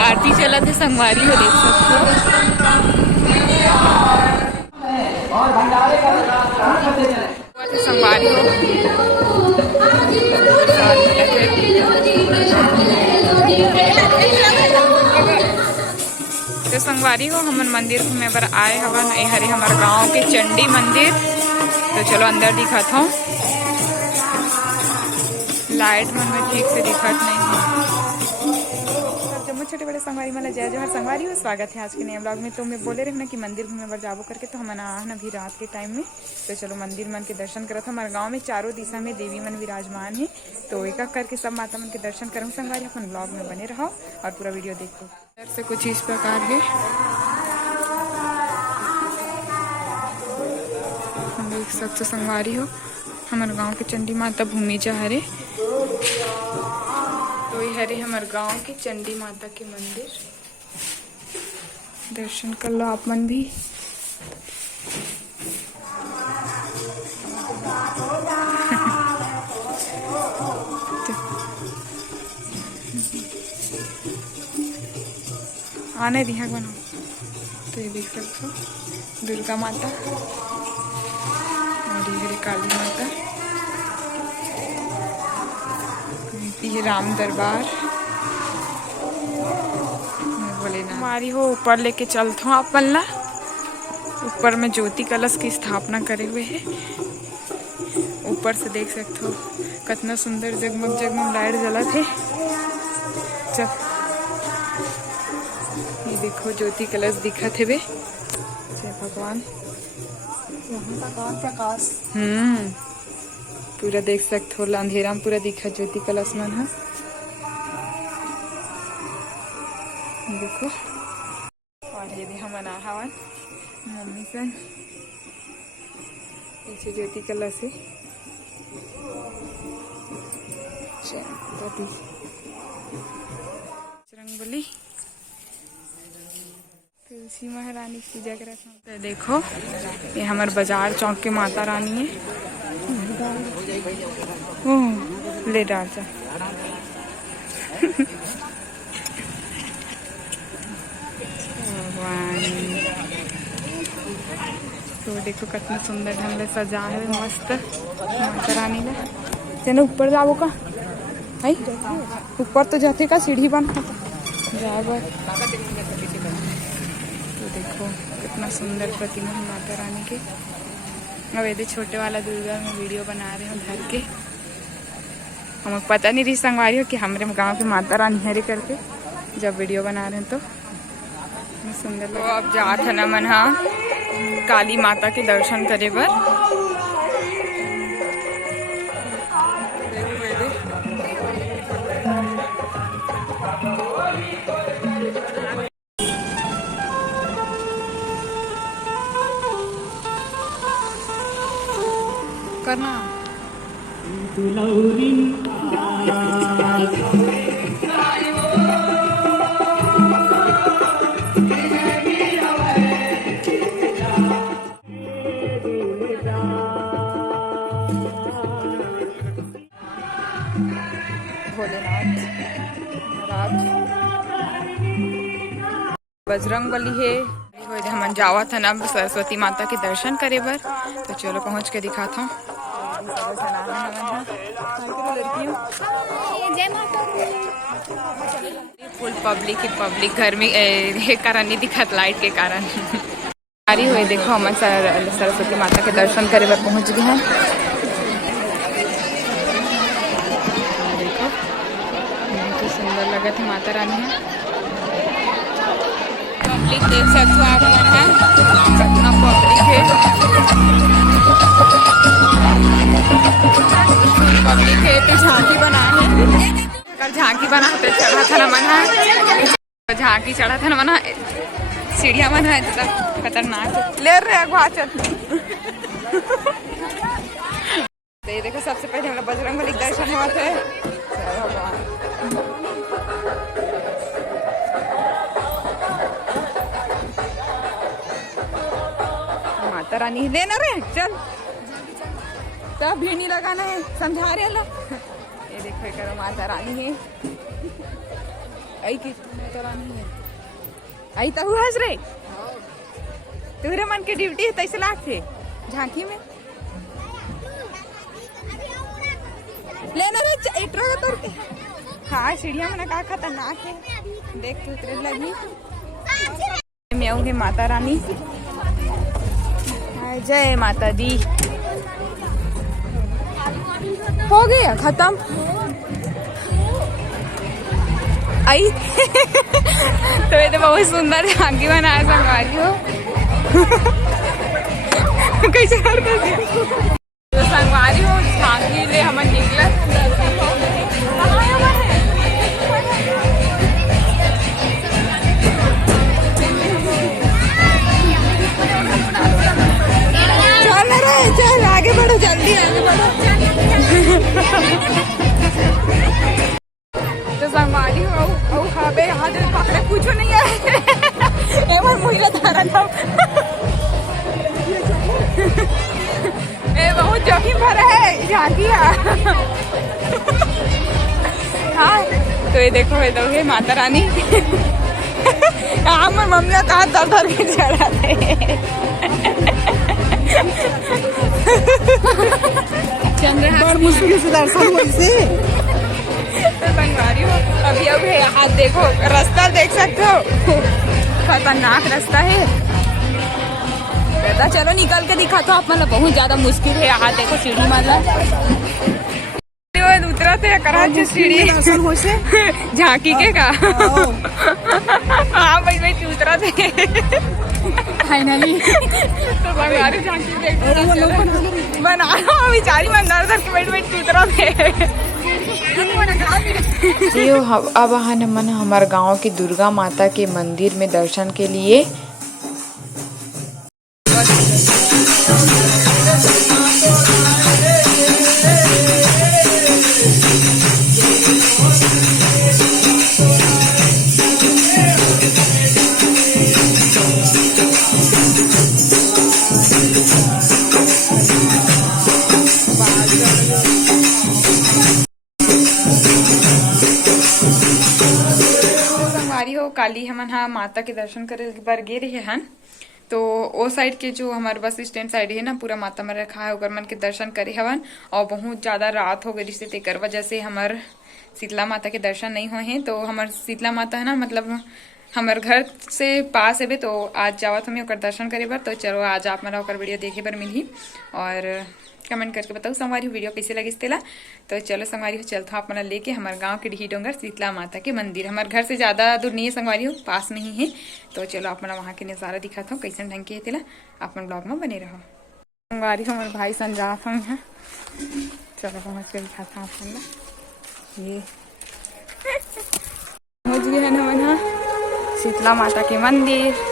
आरती चला थे संगवारी हो, देख सकते हो। संगवारी हो तो संगवारी हो हमन मंदिर घूमे बर आए हवन। ए हरे हमारे गांव के चंडी मंदिर। तो चलो अंदर दिखत हूँ। लाइट मन में ठीक से दिखत नहीं है। जम्मू छोटे बड़े संगवारी मतलब जय जोहर संगवारी हो, स्वागत है आज के नए ब्लॉग में। तो मैं बोले रहे ना कि मंदिर घूमे बर जाबो करके, तो हम आना अभी रात के टाइम में। तो चलो मंदिर मन के दर्शन करत। हमारे गांव में चारों दिशा में देवी मन विराजमान है। तो एक एक करके सब माता मन के दर्शन करूँ संगवारी। अपन ब्लॉग में बने रहो और पूरा वीडियो देखो। इधर से कुछ इस प्रकार है, देख सकते संगवारी हो। हमारे गांव के चंडी माता भूमिजा हरे। तो ये हरे हमारे गांव के चंडी माता के मंदिर। दर्शन कर लो आप मन भी। आने दिया बनो। तो ये देख सकते हो दुर्गा माता और ये काली माता, ये राम दरबार बोले ना। हमारी हो ऊपर लेके चलते हो आप पल्ला। ऊपर में ज्योति कलश की स्थापना करे हुए है। ऊपर से देख सकते हो कितना सुंदर जगमग जगमग लाइट जला थे। जब ये देखो ज्योति कलश दिखा थे वे। जय भगवान। पूरा देख सकते हो अंधेरा में पूरा दिखा ज्योति कलश मन है। देखो और ये भी हम बना हवन मम्मी से पीछे ज्योति कलश है। रंगोली तुलसी महारानी की पूजा करत हूँ। तो देखो ये हमारे बाजार चौक के माता रानी है। ले डाल जा। तो देखो कितना सुंदर ढंग से सजा है मस्त माता रानी ने। तेने ऊपर जाबो का है? ऊपर तो जाते का सीढ़ी बना जाबर। तो देखो कितना सुंदर प्रतिमा है माता रानी के। अब ये छोटे वाला दुर्गा में वीडियो बना रहे हूँ धर के। हमें पता नहीं रही संगवारी हो कि हमारे गांव की माता रानी हरे करके जब वीडियो बना रहे हैं तो सुंदर। तो अब जात है ना मन काली माता के दर्शन करे बर। करना भोलेनाथ महाराज बजरंगबली है। हम जावत है ना सरस्वती माता के दर्शन करे बर। तो चलो पहुंच के दिखाता हूँ। फुल पब्लिक ही पब्लिक घर में ये कारण नहीं दिखत लाइट के कारण। सारी हुई देखो हम सरस्वती माता के दर्शन करे बर पहुंच गए हैं। देखो बहुत सुंदर लगा था माता रानी है। पब्लिक देख सकते हो आप कितना पब्लिक है। पब्लिक है पे झांकी बना है। अगर झांकी बना तो चढ़ा था ना मना। झांकी चढ़ा था ना मना। सीढ़िया मन है तो खतरनाक ले रहे घाचत। तो ये देखो सबसे पहले हमारा बजरंगबली के दर्शन हुआ थे। माता रानी देना रे चल तब भीड़ नहीं लगाना है समझा रहे लोग। ये देखो करो माता रानी है। आई की नहीं है आई तो हंस रे तुहरे मन के ड्यूटी है तैसे लाख थे झांकी में लेना रे एट्रो का तोड़ के हाँ सीढ़िया में का खतरनाक है देख के उतरे लगी म्याऊ है माता रानी जय माता दी हो गया खत्म आई तो ये तो बहुत सुंदर झांकी बनाया संगवारी हो कैसे कर दिया तो संगवारी हो झांकी ले हम निकला चल रे चल आगे बढ़ो जल्दी आगे बढ़ो तो संगवारी हो खाबे हाथ में पकड़े कुछ नहीं है एमन मुहिला धारा था ए बहुत जोखिम भरा है झांकिया हाँ तो ये देखो ये माता रानी हमार मम्मी का हाथ दर के चढ़ाते चंद्रहास मुश्किल से दर्शन वैसे संगवारी हो अभी अब है हाथ देखो रास्ता देख सकते हो खतरनाक रास्ता है कहता चलो निकल के दिखा तो आप मतलब बहुत ज्यादा मुश्किल है हाथ देखो सीढ़ी मतलब उतरा थे कराची सीढ़ी झांकी के का हाँ भाई भाई उतरा थे फाइनली तो संगवारी झांकी देख बना बेचारी मन नजर के बैठ बैठ उतरा थे अब मन हमारे गांव की दुर्गा माता के मंदिर में दर्शन के लिए काली हमन हाँ माता के दर्शन करे बर गे रहे हन तो वो साइड के जो हमारे बस स्टैंड साइड है ना पूरा माता में रखा है ओकर मन के दर्शन करे हवन और बहुत ज्यादा रात हो गई से तेकर वजह से हमार शीतला माता के दर्शन नहीं हुए हैं तो हमार शीतला माता है ना मतलब हमारे घर से पास है तो आज जावत हमें ओकर दर्शन करे बर तो चलो आज आप मेरा ओकर वीडियो देखे बर मिली और कमेंट करके बताओ संगवारी वीडियो कैसे लगी तेला तो चलो संगवारी हो चलता हूँ अपना लेके हमारे गांव के ढी डोंगर शीतला माता के मंदिर हमारे घर से ज्यादा दूर नहीं है संगवारी हो पास में ही है तो चलो अपना वहाँ के नज़ारा दिखाता हूँ कैसे ढंग के तेला अपन ब्लॉग में बने रहो संगवारी हमारे भाई संजात हूँ यहाँ चलो पहुँच के दिखाता हूँ अपन ये पहुँच गए है ना वहाँ शीतला माता के मंदिर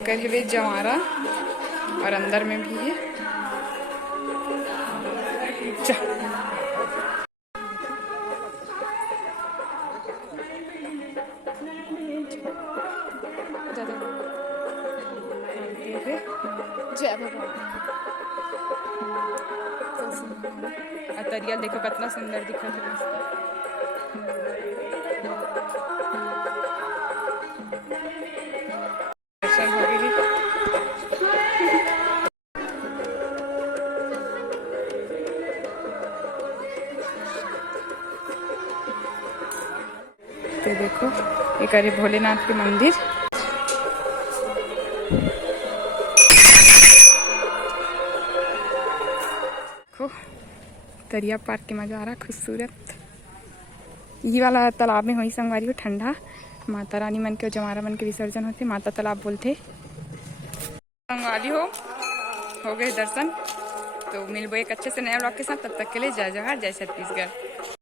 करीबे जवारा और अंदर में भी है जय भगवान तरियल देखो कितना सुंदर दिखा है तो देखो एक अरे भोलेनाथ के मंदिर देखो दरिया पार के मजा आ रहा खूबसूरत ये वाला तालाब में हुई संगवारी हो ठंडा, माता रानी मन के जमारा मन के विसर्जन होते, माता तालाब बोलते। संगवारी हो गए दर्शन। तो मिलबो एक अच्छे से नए ब्लॉग के साथ, तब तक के लिए जय जोहार, जय छत्तीसगढ़।